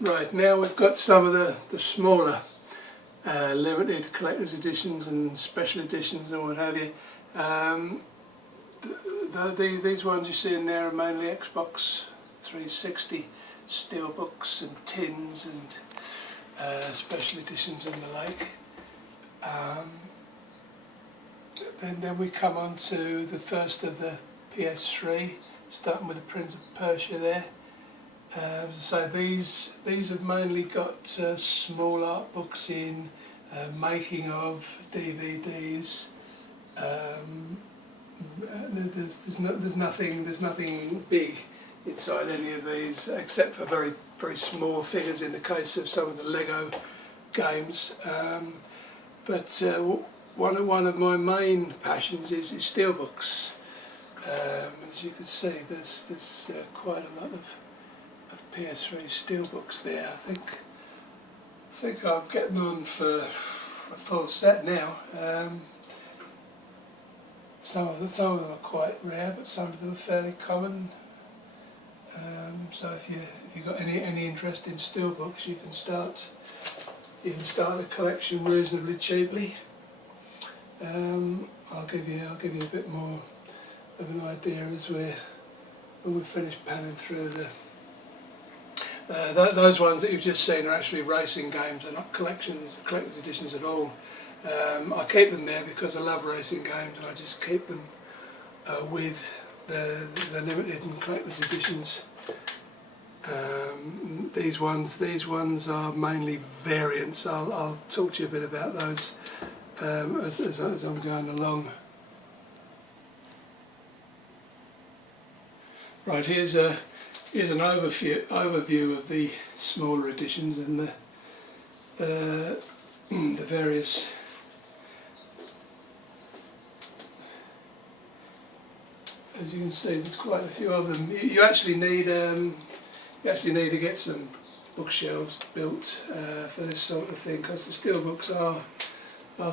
Right, now we've got some of the smaller limited collector's editions and special editions and what have you. These ones you see in there are mainly Xbox 360 steelbooks and tins and special editions and the like. Then we come on to the first of the PS3, starting with the Prince of Persia there. So these have mainly got small art books in, making of, DVDs. There's nothing big inside any of these, except for very small figures in the case of some of the Lego games. But one of my main passions is steelbooks. As you can see, there's quite a lot of PS3 steelbooks there. I think I'm getting on for a full set now. Some of them are quite rare, but some of them are fairly common. So if you've got any interest in steelbooks, you can start a collection reasonably cheaply. I'll give you a bit more of an idea as when we finish panning through those ones that you've just seen are actually racing games. They're not collector's editions at all. I keep them there because I love racing games, and I just keep them with the limited and collector's editions. These ones are mainly variants. I'll talk to you a bit about those as I'm going along. Right, here's an overview of the smaller editions and the various as you can see, there's quite a few of them. You actually need to get some bookshelves built for this sort of thing, because the steelbooks are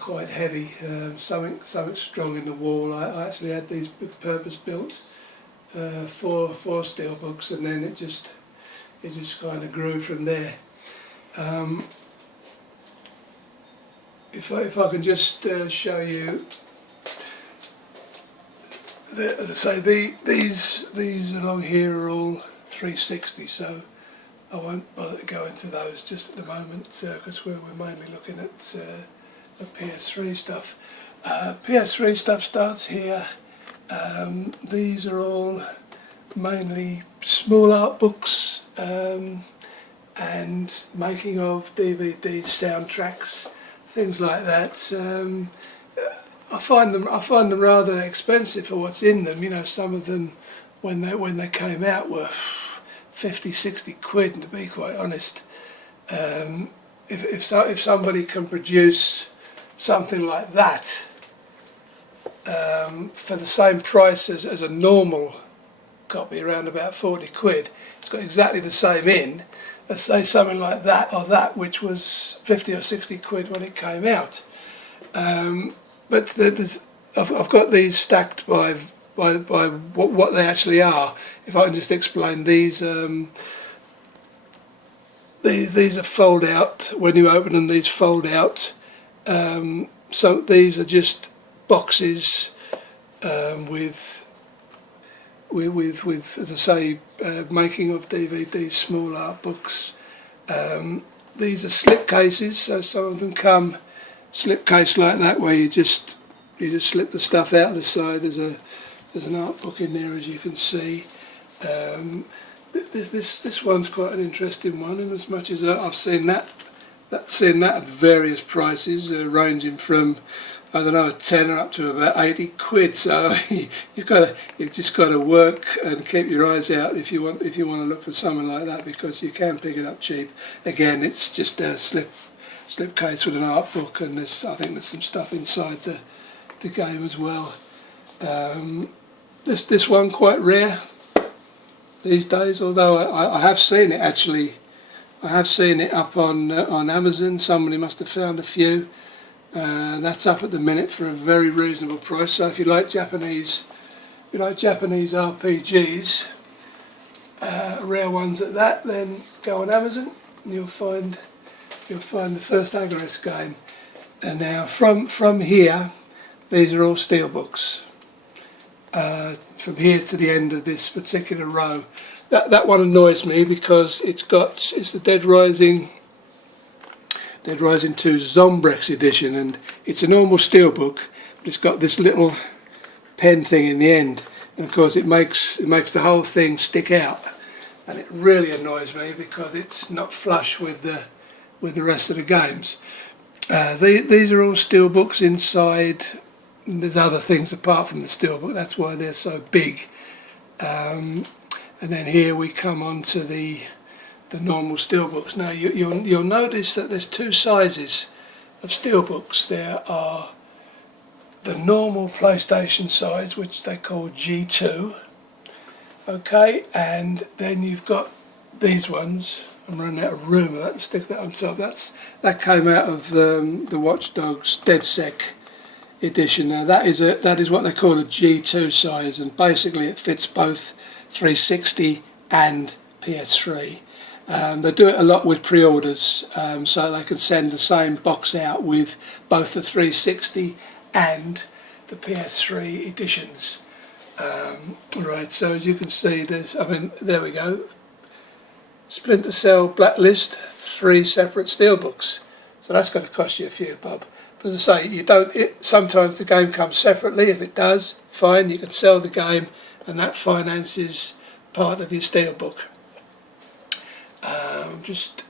quite heavy. Something strong in the wall. I actually had these purpose built for steelbooks, and then it just kind of grew from there. If I can just show you, as I say, these along here are all 360, so I won't bother to go into those just at the moment, because we're mainly looking at the PS3 stuff. PS3 stuff starts here. These are all mainly small art books and making of DVDs, soundtracks, things like that. I find them rather expensive for what's in them. You know, some of them when they came out were 50, 60 quid, and to be quite honest, if somebody can produce something like that for the same price as a normal copy, around about 40 quid, it's got exactly the same in as, say, something like that or that, which was 50 or 60 quid when it came out. But I've got these stacked by what they actually are. If I can just explain, these are fold out. When you open them, these fold out. So these are just boxes with, as I say, making of DVDs, small art books. These are slip cases, so some of them come slip case like that, where you just slip the stuff out of the side. There's an art book in there, as you can see. This one's quite an interesting one, in as much as I've seen that at various prices, ranging from, I don't know, a tenner up to about 80 quid. So you've just got to work and keep your eyes out if you want to look for something like that, because you can pick it up cheap. Again, it's just a slip case with an art book, and I think there's some stuff inside the game as well. This one quite rare these days, although I have seen it actually. I have seen it up on Amazon. Somebody must have found a few. That's up at the minute for a very reasonable price. So if you like Japanese RPGs, rare ones at that, then go on Amazon and you'll find the first Agarest game. And now from here, these are all Steelbooks. From here to the end of this particular row. That one annoys me because it's the Dead Rising 2 Zombrex edition, and it's a normal Steelbook, but it's got this little pen thing in the end, and of course it makes the whole thing stick out, and it really annoys me because it's not flush with the rest of the games. These are all Steelbooks inside. There's other things apart from the Steelbook, that's why they're so big. And then here we come on to the normal Steelbooks. Now you'll notice that there's two sizes of Steelbooks. There are the normal PlayStation size, which they call G2, okay, and then you've got these ones. I'm running out of room of that to stick that on top. That came out of the Watch Dogs DedSec edition. Now that is what they call a G2 size, and basically it fits both 360 and PS3. They do it a lot with pre-orders, so they can send the same box out with both the 360 and the PS3 editions. Right, so as you can see, there we go. Splinter Cell Blacklist, 3 separate Steelbooks. So that's going to cost you a few bob. But as I say, sometimes the game comes separately. If it does, fine, you can sell the game, and that finances part of your Steelbook. I'll just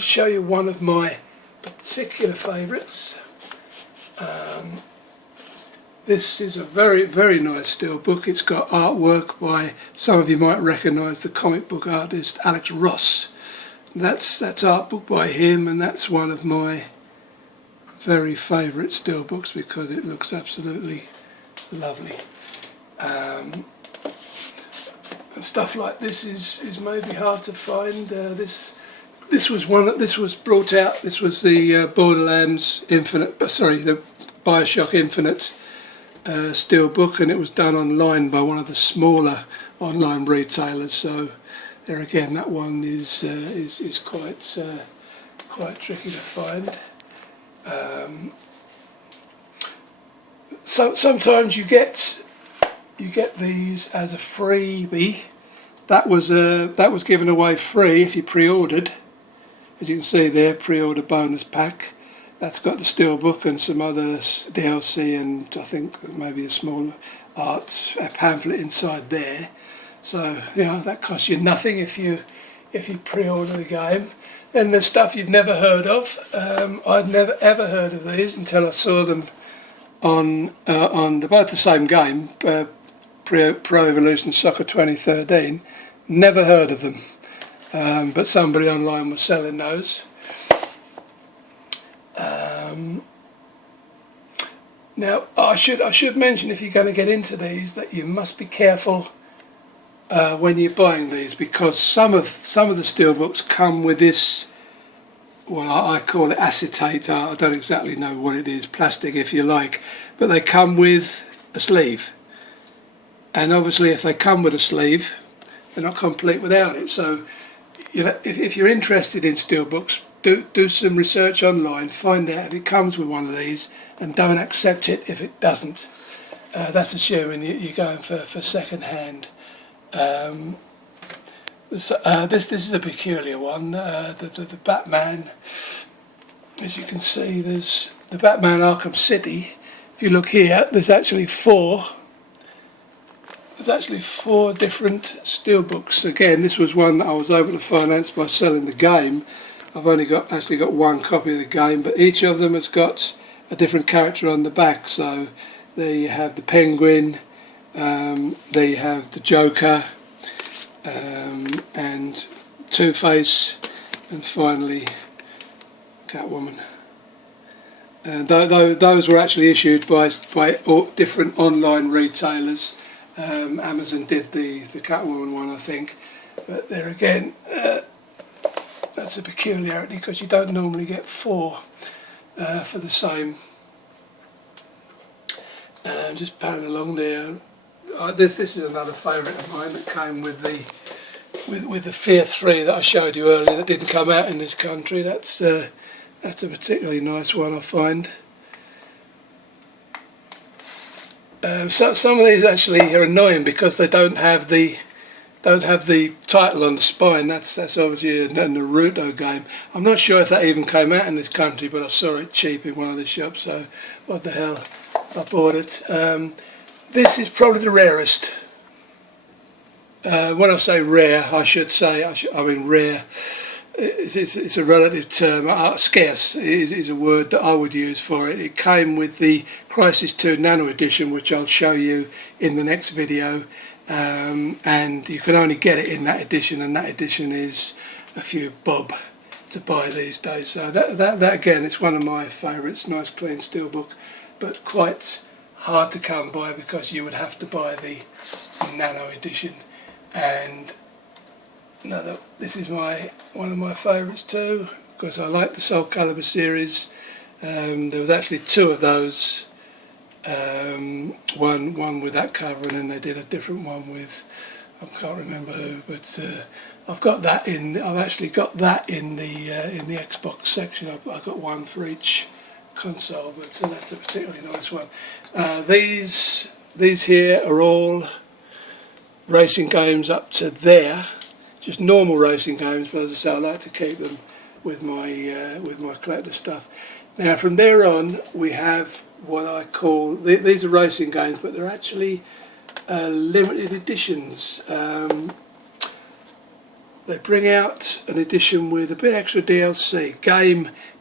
show you one of my particular favourites. This is a very, very nice Steelbook. It's got artwork by, some of you might recognise the comic book artist Alex Ross. That's art book by him, and that's one of my very favourite Steelbooks because it looks absolutely lovely. And stuff like this is maybe hard to find. This was brought out. This was the Borderlands Infinite, the Bioshock Infinite Steelbook, and it was done online by one of the smaller online retailers. So there again, that one is quite tricky to find. So sometimes you get these as a freebie. That was given away free if you pre-ordered. As you can see there, pre-order bonus pack. That's got the Steelbook and some other DLC, and I think maybe a small art pamphlet inside there. So that costs you nothing if you pre-order the game. Then there's stuff you've never heard of. I'd never ever heard of these until I saw them on both the same game, Pro Evolution Soccer 2013. Never heard of them, but somebody online was selling those. Now I should mention, if you're going to get into these, that you must be careful when you're buying these, because some of the Steelbooks come with this, well, I call it acetate. I don't exactly know what it is, plastic if you like, but they come with a sleeve, and obviously if they come with a sleeve, they're not complete without it. So if you're interested in Steelbooks, do some research online, find out if it comes with one of these, and don't accept it if it doesn't. That's assuming you're going for second hand. This is a peculiar one. The Batman, as you can see, there's the Batman Arkham City. If you look here, there's actually four different Steelbooks. Again, this was one that I was able to finance by selling the game. I've only got one copy of the game, but each of them has got a different character on the back. So there you have the Penguin, there you have the Joker, and Two-Face, and finally Catwoman. And those were actually issued by different online retailers. Amazon did the Catwoman one, I think, but there again, that's a peculiarity because you don't normally get four for the same. Just panning along there. This is another favourite of mine that came with the with the PS3 that I showed you earlier that didn't come out in this country. That's a particularly nice one, I find. So some of these actually are annoying because they don't have the title on the spine. That's obviously a Naruto game. I'm not sure if that even came out in this country, but I saw it cheap in one of the shops, so what the hell, I bought it. This is probably the rarest. When I say rare, I mean rare. It's a relative term. Scarce is a word that I would use for it. It came with the Crisis 2 Nano Edition, which I'll show you in the next video. And you can only get it in that edition, and that edition is a few bob to buy these days. So that again, it's one of my favourites. Nice clean steelbook, but quite hard to come by because you would have to buy the Nano Edition. And this is one of my favourites too, because I like the Soul Calibur series. There was actually two of those. One with that cover, and then they did a different one with, I can't remember who, but I've actually got that in the Xbox section. I've got one for each console, but that's a particularly nice one. These here are all racing games up to there, just normal racing games, but as I say, I like to keep them with my collector stuff. Now from there on we have what I call, these are racing games, but they're actually limited editions. They bring out an edition with a bit extra DLC.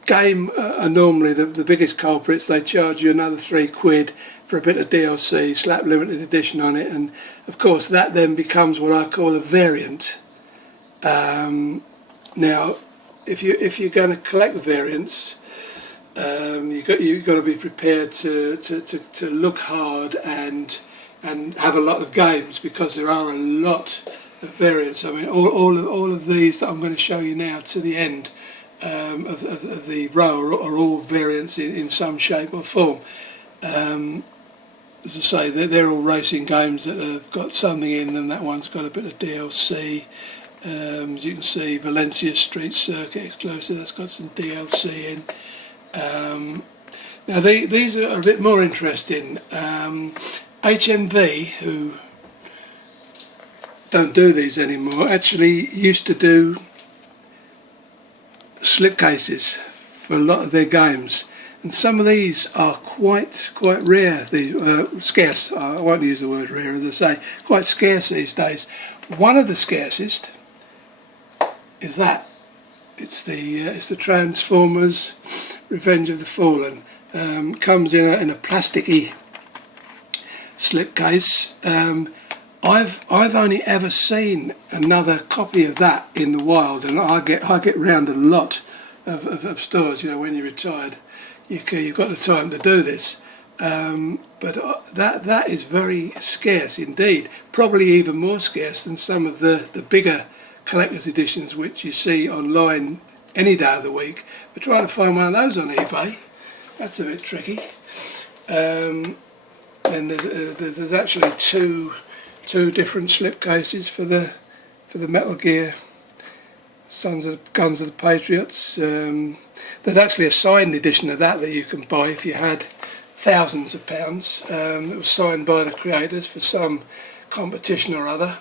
Game are normally the biggest culprits. They charge you another £3 for a bit of DLC, slap limited edition on it, and of course that then becomes what I call a variant. Now, if you're going to collect the variants, you've got to be prepared to look hard and have a lot of games, because there are a lot of variants. I mean, all of these that I'm going to show you now to the end of the row are all variants in some shape or form. As I say, they're all racing games that have got something in them. That one's got a bit of DLC. As you can see, Valencia Street Circuit exclusive, that's got some DLC in. Now these are a bit more interesting. HMV, who don't do these anymore, actually used to do slipcases for a lot of their games, and some of these are quite rare. Scarce. I won't use the word rare, as I say, quite scarce these days. One of the scarcest is that. It's the Transformers Revenge of the Fallen. Comes in a plasticky slipcase. I've only ever seen another copy of that in the wild, and I get round a lot of stores. You know, when you're retired, you've got the time to do this. But that is very scarce indeed. Probably even more scarce than some of the bigger collector's editions which you see online any day of the week. But trying to find one of those on eBay, that's a bit tricky. And there's actually two different slipcases for the Metal Gear Guns of the Patriots. There's actually a signed edition of that you can buy if you had thousands of pounds. It was signed by the creators for some competition or other.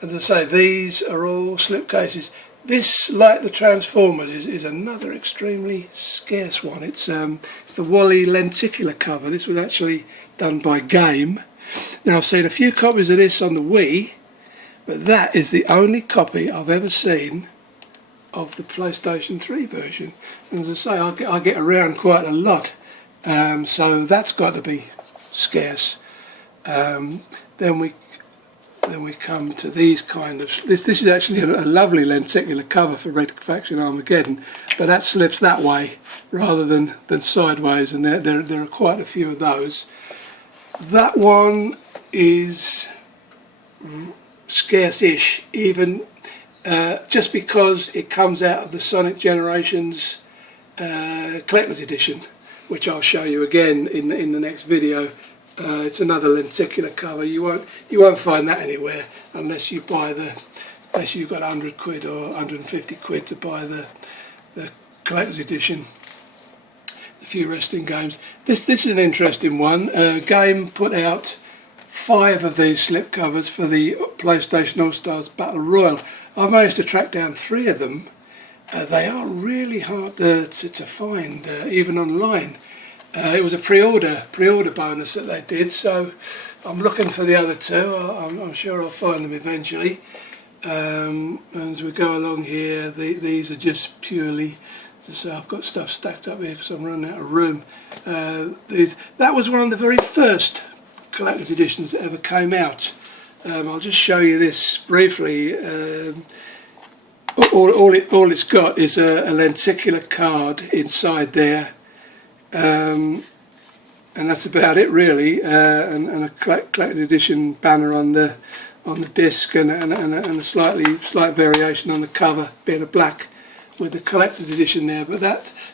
As I say, these are all slipcases. This, like the Transformers, is another extremely scarce one. It's the Wally lenticular cover. This was actually done by Game. Now, I've seen a few copies of this on the Wii, but that is the only copy I've ever seen of the PlayStation 3 version. And as I say, I get around quite a lot, so that's got to be scarce. Then we come to these kind of... This is actually a lovely lenticular cover for Red Faction Armageddon, but that slips that way rather than sideways, and there are quite a few of those. That one is scarce-ish, even just because it comes out of the Sonic Generations Collector's Edition, which I'll show you again in the next video. It's another lenticular cover. You won't find that anywhere unless you buy the unless you've got 100 quid or 150 quid to buy the collector's edition. A few wrestling games. This is an interesting one. Game put out 5 of these slipcovers for the PlayStation All-Stars Battle Royal. I've managed to track down 3 of them. They are really hard to find, even online. It was a pre-order bonus that they did, so I'm looking for the other 2. I'm sure I'll find them eventually. As we go along here, these are just purely, so I've got stuff stacked up here because I'm running out of room. That was one of the very first collector's editions that ever came out. I'll just show you this briefly. All it's got is a lenticular card inside there, and that's about it really, and a collector's edition banner on the disc, and a slight variation on the cover, being a black with the collector's edition there. But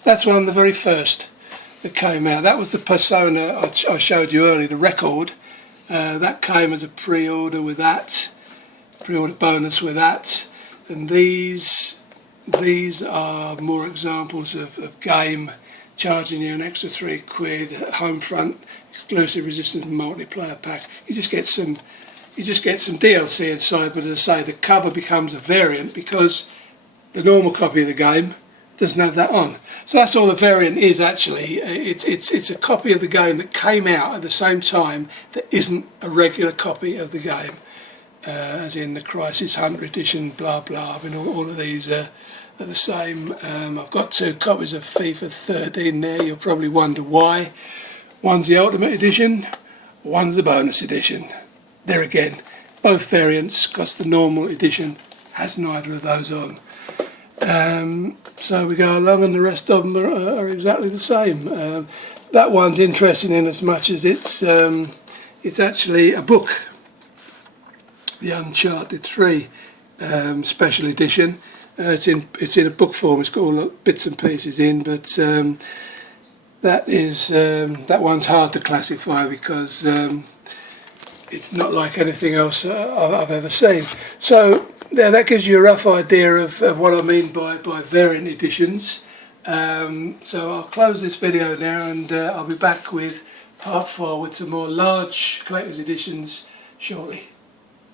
that's one of the very first that came out. That was the Persona I showed you earlier, the record. That came as a pre-order with that, pre-order bonus with that. And these are more examples of game charging you an extra 3 quid, home front, exclusive resistance multiplayer pack. You just get some DLC inside, but as I say, the cover becomes a variant because the normal copy of the game doesn't have that on. So that's all the variant is actually. It's a copy of the game that came out at the same time that isn't a regular copy of the game. As in the Crisis Hunter edition, blah blah. I mean, all of these are the same. I've got 2 copies of FIFA 13 there. You'll probably wonder why. One's the Ultimate Edition, one's the bonus edition. There again, both variants, because the normal edition has neither of those on. So we go along, and the rest of them are exactly the same. That one's interesting in as much as it's actually a book. The Uncharted 3 special edition. It's in a book form. It's got all the bits and pieces in, but that one's hard to classify because it's not like anything else I've ever seen. So yeah, that gives you a rough idea of what I mean by variant editions. So I'll close this video now, and I'll be back with part 4 with some more large collector's editions shortly.